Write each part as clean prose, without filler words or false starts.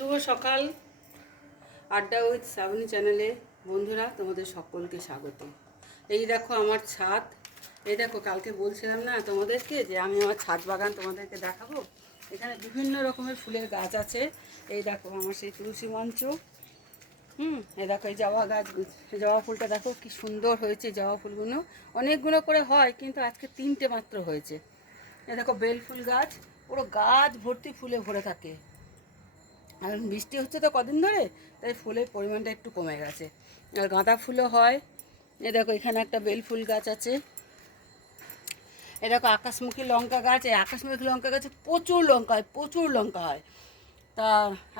শুভ সকাল। আড্ডা উইথ শ্রাবণী চ্যানেলে বন্ধুরা তোমাদের সকলকে স্বাগত। এই দেখো আমার ছাদ। এই দেখো, কালকে বলছিলাম না তোমাদেরকে যে আমি আমার ছাদ বাগান তোমাদেরকে দেখাবো। এখানে বিভিন্ন রকমের ফুলের গাছ আছে। এই দেখো আমার সেই তুলসী মঞ্চ। এই দেখো এই জবা গাছ, জবা ফুলটা দেখো কি সুন্দর হয়েছে। জবা ফুলগুলো অনেকগুলো করে হয়, কিন্তু আজকে 3টে মাত্র হয়েছে। এই দেখো বেল ফুল গাছ, পুরো গাছ ভর্তি ফুলে ভরে থাকে। আর বৃষ্টি হচ্ছে তো কদিন ধরে, তাই ফুলের পরিমাণটা একটু কমে গেছে। আর গাঁদা ফুলও হয়। এ দেখো এখানে একটা বেল ফুল গাছ আছে। এ দেখো আকাশমুখী লঙ্কা গাছ। এই আকাশমুখী লঙ্কা গাছে প্রচুর লঙ্কা হয়, প্রচুর লঙ্কা হয়। তা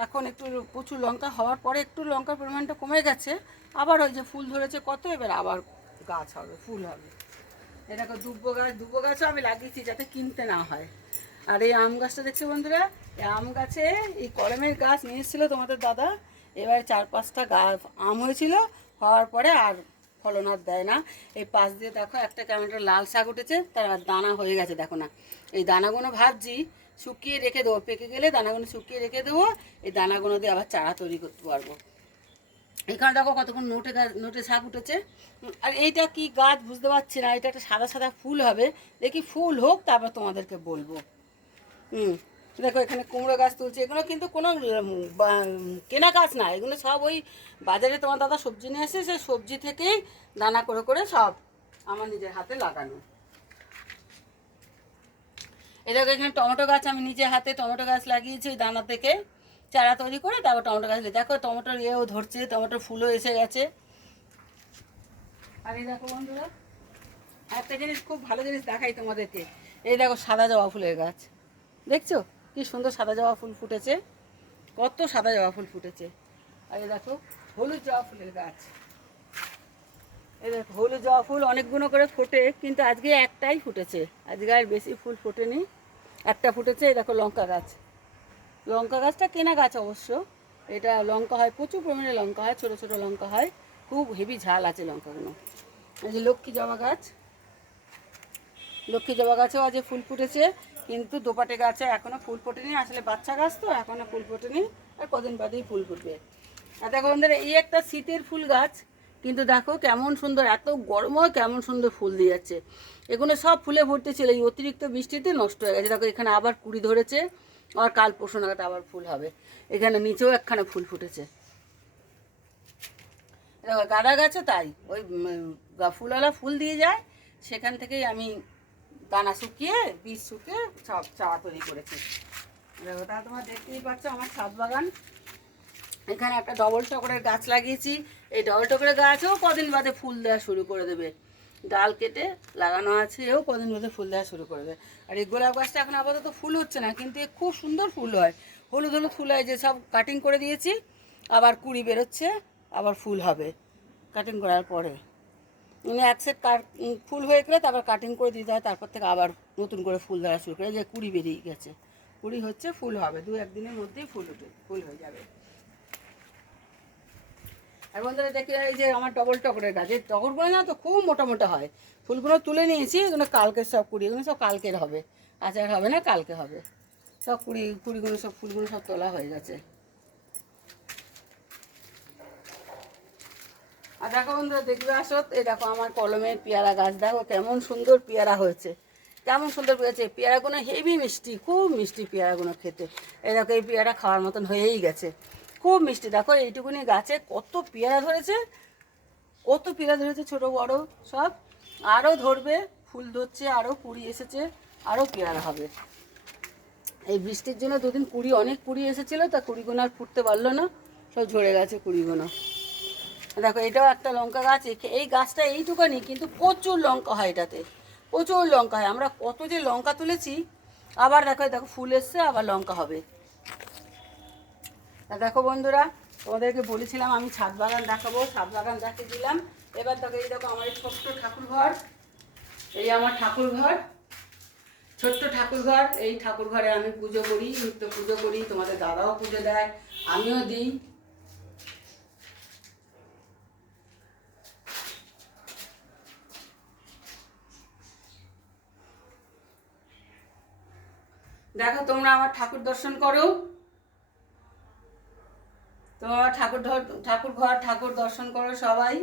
এখন একটু প্রচুর লঙ্কা হওয়ার পরে একটু লঙ্কার পরিমাণটা কমে গেছে। আবার ওই যে ফুল ধরেছে কত, এবার আবার গাছ হবে, ফুল হবে। এ দেখো দুব্বো গাছও আমি লাগিয়েছি যাতে কিনতে না হয়। আর এই আম গাছটা দেখছো বন্ধুরা, এই আম গাছে এই কলমের গাছ নিয়ে এসেছিলো তোমাদের দাদা। এবার 4-5টা গাছ আম হয়েছিল, হওয়ার পরে আর ফলন আর দেয় না। এই পাশ দিয়ে দেখো একটা কেমন একটা লাল শাক উঠেছে, তার আর দানা হয়ে গেছে দেখো না। এই দানাগুলো ভাবছি শুকিয়ে রেখে দেবো, পেকে গেলে দানাগুলো শুকিয়ে রেখে দেবো। এই দানাগুলো দিয়ে আবার চারা তৈরি করতে পারবো। এখানে দেখো কতক্ষণ নোটে শাক উঠেছে। আর এইটা কি গাছ বুঝতে পারছি না। এটা একটা সাদা সাদা ফুল হবে, দেখি ফুল হোক তারপর তোমাদেরকে বলবো। দেখো এখানে কুমড়ো গাছ তুলছে। এগুলো কিন্তু কোনো কেনা গাছ না, এগুলো সব ওই বাজারে তোমার দাদা সবজি নিয়ে আসে, সেই সবজি থেকেই দানা করে করে সব আমার নিজের হাতে লাগানো। এই দেখো এখানে টমেটো গাছ, আমি নিজে হাতে টমেটো গাছ লাগিয়েছি ওই দানা থেকে চারা তৈরি করে, তারপর টমেটো গাছ দেখো টমেটোর ইয়েও ধরছে, টমেটোর ফুলও এসে গেছে। আর এই দেখো বন্ধুরা একটা জিনিস, খুব ভালো জিনিস দেখাই তোমাদেরকে। এই দেখো সাদা জবা ফুলের গাছ, দেখছো কি সুন্দর সাদা জবা ফুল ফুটেছে, কত সাদা জবা ফুল ফুটেছে। আর এই দেখো হলুদ জবা ফুলের গাছ। এই দেখো হলুদ জবা ফুল অনেকগুলো করে ফোটে, কিন্তু আজকে একটাই ফুটেছে, আজকে আর বেশি ফুল ফোটেনি, একটা ফুটেছে। এই দেখো লঙ্কা গাছ, লঙ্কা গাছটা কেনা গাছ অবশ্য। এটা লঙ্কা হয়, প্রচুর পরিমাণে লঙ্কা হয়, ছোটো ছোটো লঙ্কা হয়, খুব হেভি ঝাল আছে লঙ্কাগুলো। এই যে লক্ষ্মী জবা গাছ, লক্ষ্মী জবা গাছেও আজ ফুল ফুটেছে, কিন্তু দোপাটে গাছে এখনও ফুল ফোটেনি। আসলে বাচ্চা গাছ তো এখনও ফুল ফোটেনি, আর কদিন বাদেই ফুল ফুটবে। আর দেখো বন্ধুরা এই একটা শীতের ফুল গাছ, কিন্তু দেখো কেমন সুন্দর, এত গরমও কেমন সুন্দর ফুল দিয়ে যাচ্ছে। এগুলো সব ফুলে ভর্তি ছিল, এই অতিরিক্ত বৃষ্টিতে নষ্ট হয়ে গেছে। দেখো এখানে আবার কুড়ি ধরেছে, আর কাল পরশু নাগাদ আবার ফুল হবে। এখানে নিচেও একখানা ফুল ফুটেছে। দেখো গাঁদা গাছে তাই ওই ফুলওয়ালা ফুল দিয়ে যায়, সেখান থেকেই আমি দানা শুকিয়ে বীজ শুকিয়ে সব চারা তৈরি করেছি। দেখো তা তোমরা দেখতেই পাচ্ছ আমার ছাদ বাগান। এখানে একটা ডবল টকরের গাছ লাগিয়েছি। এই ডবল টকরের গাছও কদিন বাদে ফুল দেওয়া শুরু করে দেবে, ডাল কেটে লাগানো আছে, এও কদিন বাদে ফুল দেওয়া শুরু করে দেবে। আর এই গোলাপ গাছটা এখন আপাতত ফুল হচ্ছে না, কিন্তু খুব সুন্দর ফুল হয়, হলুদ হলুদ ফুল হয়। যে সব কাটিং করে দিয়েছি, আবার কুড়ি বেরোচ্ছে, আবার ফুল হবে কাটিং করার পরে। এক সেট ফুল হয়ে গেলে তারপর কাটিং করে দিতে হয়, তারপর থেকে আবার নতুন করে ফুল দেওয়া শুরু করে। যে কুড়ি বেরিয়ে গেছে, কুড়ি হচ্ছে, ফুল হবে 2-1 দিনের মধ্যেই ফুল হয়ে যাবে। আর বন্ধুরা দেখি এই যে আমার ডবল টগরের গাছ, এই টগরগুলো না তো খুব মোটা মোটা হয়। ফুলগুলো তুলে নিয়েছি, এগুলো কালকের সব কুড়ি, এগুলো সব কালকের হবে, আচার হবে না, কালকে হবে। সব কুড়িগুলো সব ফুলগুলো সব তোলা হয়ে গেছে। আর দেখো বন্ধুরা দেখবে আসো, এই দেখো আমার কলমের পেয়ারা গাছ, দেখো কেমন সুন্দর পেয়ারা হয়েছে, কেমন সুন্দর পেয়েছে। পেয়ারাগুলো হেভি মিষ্টি, খুব মিষ্টি পেয়ারাগুলো খেতে। এই দেখো এই পেয়ারা খাওয়ার মতন হয়েই গেছে, খুব মিষ্টি। দেখো এইটুকুনি গাছে কত পেয়ারা ধরেছে, কত পেয়ারা ধরেছে, ছোট বড় সব। আরও ধরবে, ফুল ধরছে, আরও কুড়ি এসেছে, আরও পেয়ারা হবে। এই বৃষ্টির জন্য দুদিন অনেক কুড়ি এসেছিলো, তা কুড়িগুলো আর ফুটতে পারলো না, সব ঝরে গেছে কুড়িগুলো। দেখো এটাও একটা লঙ্কা গাছ। এই গাছটা এইটুকানি, কিন্তু প্রচুর লঙ্কা হয় এটাতে, প্রচুর লঙ্কা হয়। আমরা কত যে লঙ্কা তুলেছি, আবার দেখো দেখো ফুল এসছে, আবার লঙ্কা হবে। তা দেখো বন্ধুরা তোমাদেরকে বলেছিলাম আমি ছাদ বাগান দেখাবো, ছাদ বাগান দেখিয়ে দিলাম। এবার দেখো এই দেখো আমার এই ছোট্ট ঠাকুর ঘর, এই আমার ঠাকুর ঘর, ছোট্ট ঠাকুর ঘর। এই ঠাকুর ঘরে আমি পুজো করি, নিত্য পুজো করি, তোমাদের দাদাও পুজো দেয়, আমিও দিই। দেখো তোমরা আমার ঠাকুর দর্শন করো। তোমরা ঠাকুর ঘর ঠাকুর দর্শন করো সবাই।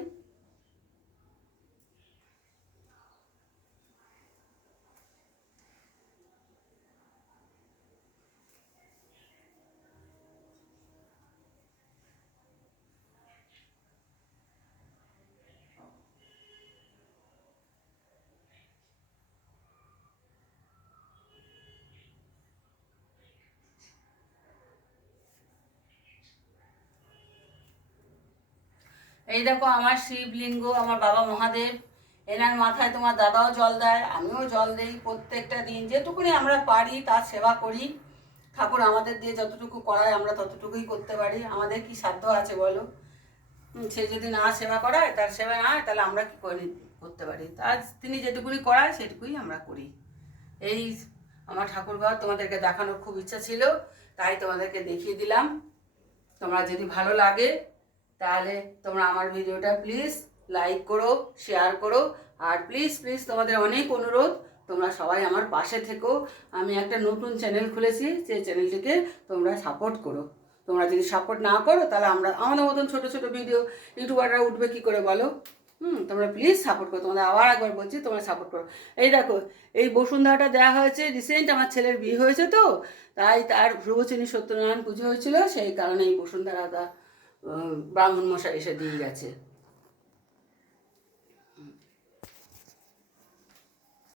এই দেখো আমার শিবলিঙ্গ, আমার বাবা মহাদেব, এনার মাথায় তোমার দাদাও জল দেয়, আমিও জল দিই প্রত্যেকটা দিন, যেটুকুনি আমরা পারি তার সেবা করি। ঠাকুর আমাদের দিয়ে যতটুকু করায় আমরা ততটুকুই করতে পারি, আমাদের কি সাধ্য আছে বলো? সে যদি না সেবা করায়, তার সেবা না হয়, তাহলে আমরা কি করে করতে পারি? তার তিনি যেটুকুনি করায় সেটুকুই আমরা করি। এই আমার ঠাকুরঘর তোমাদেরকে দেখানোর খুব ইচ্ছা ছিল, তাই তোমাদেরকে দেখিয়ে দিলাম। তোমরা যদি ভালো লাগে তাহলে তোমরা আমার ভিডিওটা প্লিজ লাইক করো, শেয়ার করো, আর প্লিজ প্লিজ তোমাদের অনেক অনুরোধ তোমরা সবাই আমার পাশে থেকো। আমি একটা নতুন চ্যানেল খুলেছি, সেই চ্যানেলটিকে তোমরা সাপোর্ট করো। তোমরা যদি সাপোর্ট না করো তাহলে আমাদের মতন ছোটো ছোটো ভিডিও ইউটিউবাররা উঠবে কী করে বলো? তোমরা প্লিজ সাপোর্ট করো, তোমাদের আবার একবার বলছি তোমরা সাপোর্ট করো। এই দেখো, এই বসুন্ধরাটা দেওয়া হয়েছে, রিসেন্ট আমার ছেলের বিয়ে হয়েছে তো, তাই তার ধ্রুবচিনী সত্যনারায়ণ পুজো হয়েছিল, সেই কারণে এই বসুন্ধরাটা ব্রাহ্মণ মশাই এসে দিয়ে গেছে।